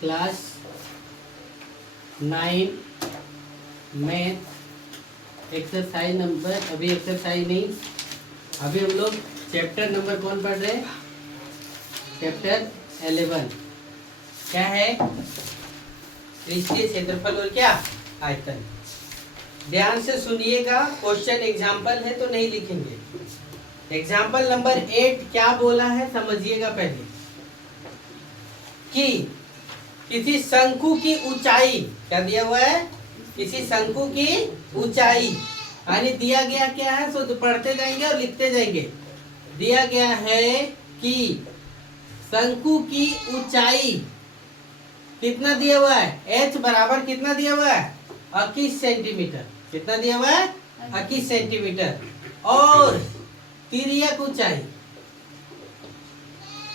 Class 9 math exercise number, अभी exercise नहीं, अभी हम लोग चैप्टर नंबर कौन पढ़ रहे हैं? चैप्टर 11। क्या है? पृष्ठीय क्षेत्रफल और क्या आयतन। ध्यान से सुनिएगा, क्वेश्चन एग्जाम्पल है तो नहीं लिखेंगे। एग्जाम्पल नंबर 8 क्या बोला है समझिएगा पहले, कि किसी शंकु की ऊंचाई, क्या दिया हुआ है? किसी शंकु की ऊंचाई, यानी दिया गया क्या है, सो तो पढ़ते जाएंगे और लिखते जाएंगे। दिया गया है कि शंकु की ऊंचाई कितना दिया हुआ है? h बराबर कितना दिया हुआ है? 21 सेंटीमीटर। कितना दिया हुआ है? 21 सेंटीमीटर। और तिर्यक ऊंचाई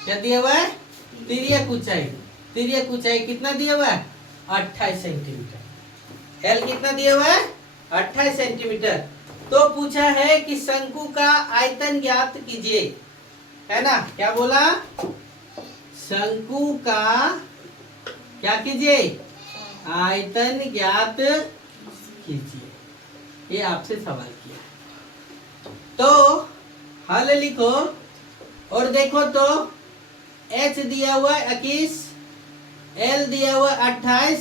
क्या दिया हुआ है? तिर्यक ऊंचाई, तिर्यक ऊंचाई कितना दिया हुआ है? 28 सेंटीमीटर। एल कितना दिया हुआ है? 28 सेंटीमीटर। तो पूछा है कि शंकु का आयतन ज्ञात कीजिए, है ना? क्या बोला? शंकु का क्या कीजिए? आयतन ज्ञात कीजिए, ये आपसे सवाल किया। तो हल लिखो और देखो तो h दिया हुआ 21, l दिया हुआ 28,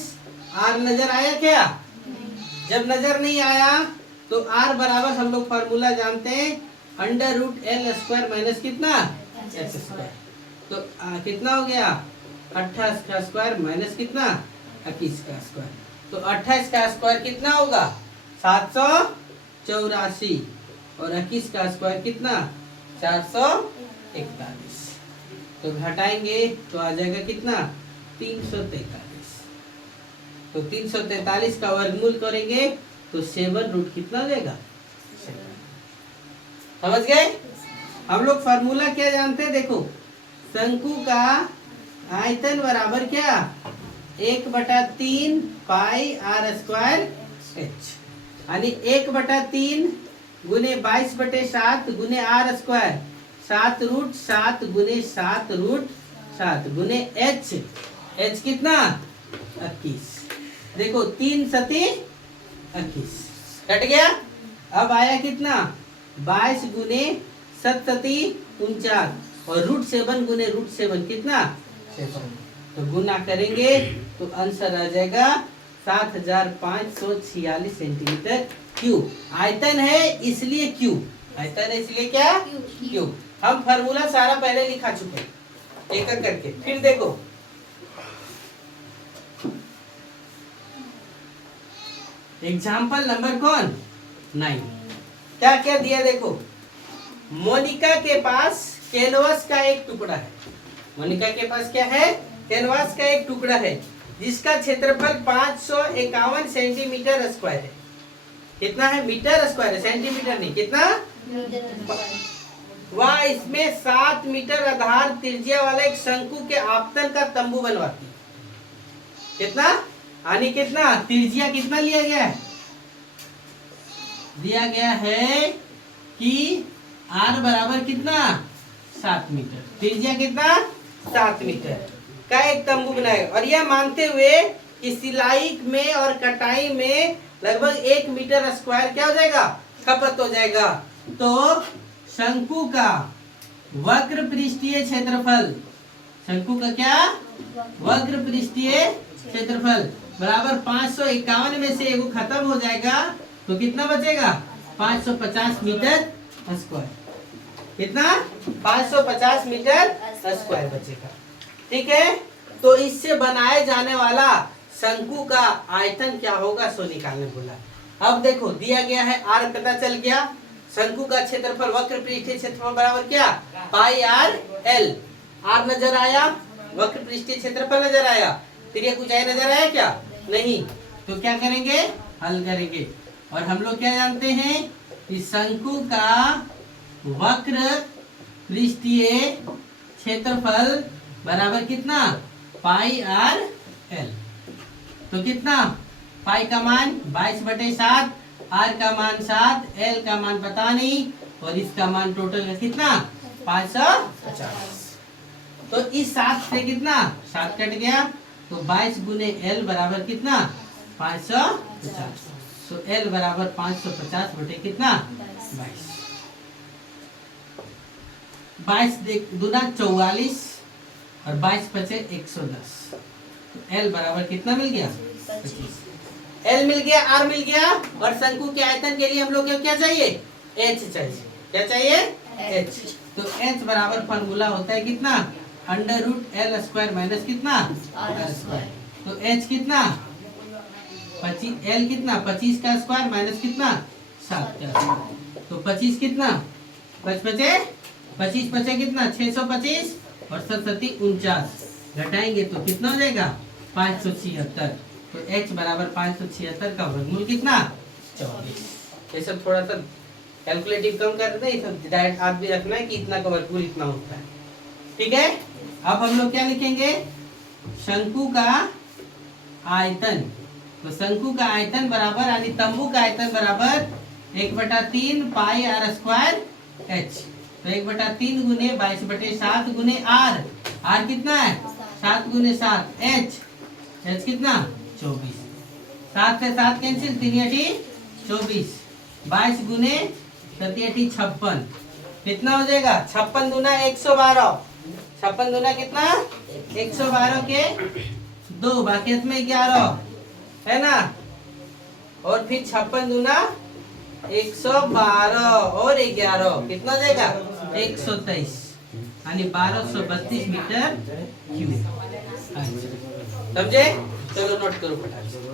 r नजर आया क्या? जब नजर नहीं आया तो r बराबर हम लोग फार्मूला जानते हैं, √l² माइनस कितना? h²। तो कितना हो गया? 28 का स्क्वायर माइनस कितना? 21 का स्क्वायर। तो 28 का स्क्वायर कितना होगा? 784, और 21 का स्क्वायर कितना? 441। तो घटाएंगे तो आ जाएगा कितना? 343। तो 343 का वर्गमूल करेंगे तो 7 रूट कितना देगा? 7। समझ गए? हम लोग फार्मूला क्या जानते हैं? देखो, शंकु का आयतन बराबर क्या? 1/3 पाई r² h, यानी 1/3 गुने 22/7 गुने r², 7 रूट 7 गुने 7 रूट 7 गुने h, h कितना? 21। देखो 3 सती 21 कट गया। अब आया कितना? 22 गुने 7 सती 49, और √7 गुने √7 कितना? 7। तो गुना करेंगे तो आंसर आ जाएगा 7546 सेंटीमीटर क्यूब। आयतन है इसलिए क्यूब, आयतन है इसलिए क्या? क्यूब। हम फार्मूला सारा पहले लिखा चुके हैं एक एक करके। फिर देखो, एग्जाम्पल नंबर कौन? 9। क्या क्या दिया देखो, मोनिका के पास कैनवास का एक टुकड़ा है। मोनिका के पास क्या है? कैनवास का एक टुकड़ा है जिसका क्षेत्रफल 551 सेंटीमीटर स्क्वायर है। कितना है? मीटर स्क्वायर है, सेंटीमीटर नहीं। कितना? वह इसमें 7 मीटर आधार त्रिज्या वाला एक शंकु के आपतन का तंबू बनवाती है। कितना? यानी कितना त्रिज्या कितना लिया गया है? दिया गया है कि r बराबर कितना? 7 मीटर। त्रिज्या कितना? 7 मीटर का एक तंबू बनाएगा, और यह मानते हुए कि सिलाई में और कटाई में लगभग 1 मीटर स्क्वायर क्या हो जाएगा? खपत हो जाएगा। तो शंकु का वक्र पृष्ठीय क्षेत्रफल, शंकु का क्या? वक्र पृष्ठीय क्षेत्रफल बराबर 551 में से एगो खत्म हो जाएगा तो कितना बचेगा? 550 मीटर स्क्वायर। कितना? 550 मीटर स्क्वायर बचेगा। ठीक है, तो इससे बनाए जाने वाला शंकु का आयतन क्या होगा सो निकालने बोला। अब देखो दिया गया है r पता चल गया, शंकु का क्षेत्रफल वक्र पृष्ठीय क्षेत्रफल बराबर क्या? पाई r l। r नजर आया, वक्र पृष्ठीय क्षेत्रफल नजर आया, तिर्यक ऊंचाई नजर आया क्या? नहीं। तो क्या करेंगे? हल करेंगे। और हम लोग क्या जानते हैं कि शंकु का वक्र पृष्ठीय क्षेत्रफल बराबर कितना? पाई r l। तो कितना? पाई का मान 22/7, r का मान 7, l का मान पता नहीं, और इसका मान टोटल का कितना? 550। तो इस 7 से कितना 7 कट गया, तो 22 गुने L बराबर कितना 550। तो L बराबर 550 बटे कितना 22। 22 दूना 44 और 22 बचे 110। तो L बराबर कितना मिल गया 25। L मिल गया, R मिल गया, और शंकु के आयतन के लिए हम लोग को क्या चाहिए H चाहिए। क्या चाहिए H। तो H बराबर फॉर्मूला होता है कितना under root L square minus कितना R स्क्वायर। तो H कितना 25, L कितना 25 का स्क्वायर माइनस कितना 7 का स्क्वायर। तो 25 कितना 5 बचे 25 बचे कितना 625 और 7 49 घटाएंगे तो कितना हो जाएगा 576। तो H बराबर 576 का वर्गमूल कितना 24। ये सब थोड़ा सा कैलकुलेटिव कम कर दें, ये सब डायरेक्ट हाथ भी रखना है कि इतना का वर्गमूल इतना होता है। ठीक है, अब हम लोग क्या लिखेंगे शंकु का आयतन। तो शंकु का आयतन बराबर यानी तंबू का आयतन बराबर 1/3 पाई R स्क्वायर H। तो 1/3 गुने 22/7 गुने R। R कितना है 7 गुने 7 H कितना 24। 7 से 7 कैंसिल 3 24। 22 गुने 7 56 कितना हो जाएगा 56 दूना 112। 56 दूना कितना 112 के 2 बाकी में 11 है ना, और फिर 56 दूना 112 और 11 कितना हो जाएगा 123 यानी 1232 मीटर क्यूब। समझे, चलो नोट करो फटाफट।